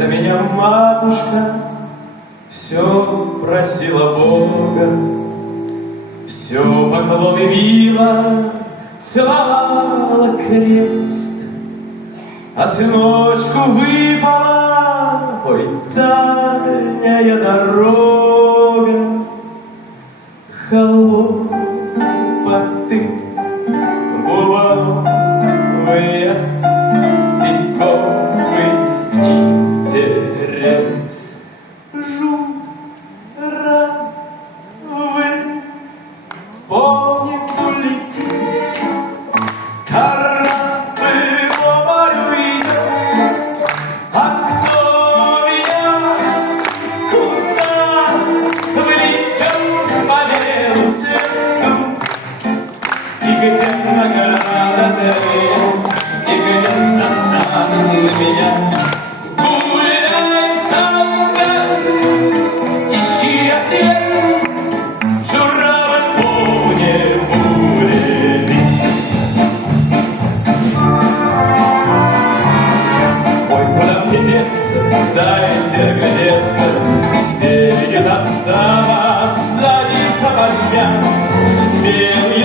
За меня матушка все просила Бога, все поклоны била, целовала крест, а сыночку выпала, ой, дальняя дорога, хлопоты бубовые, пиковый интерес. Журавль по небу летит, корабль по морю идет, а кто меня куда влечет по белу свету, и где награда, и где засада меня. Гуляй, солдат, ищи ответ, журавль по небу летит. Ой, куда мне деться, дайте оглядеться, спереди застава, сзади сапога, белый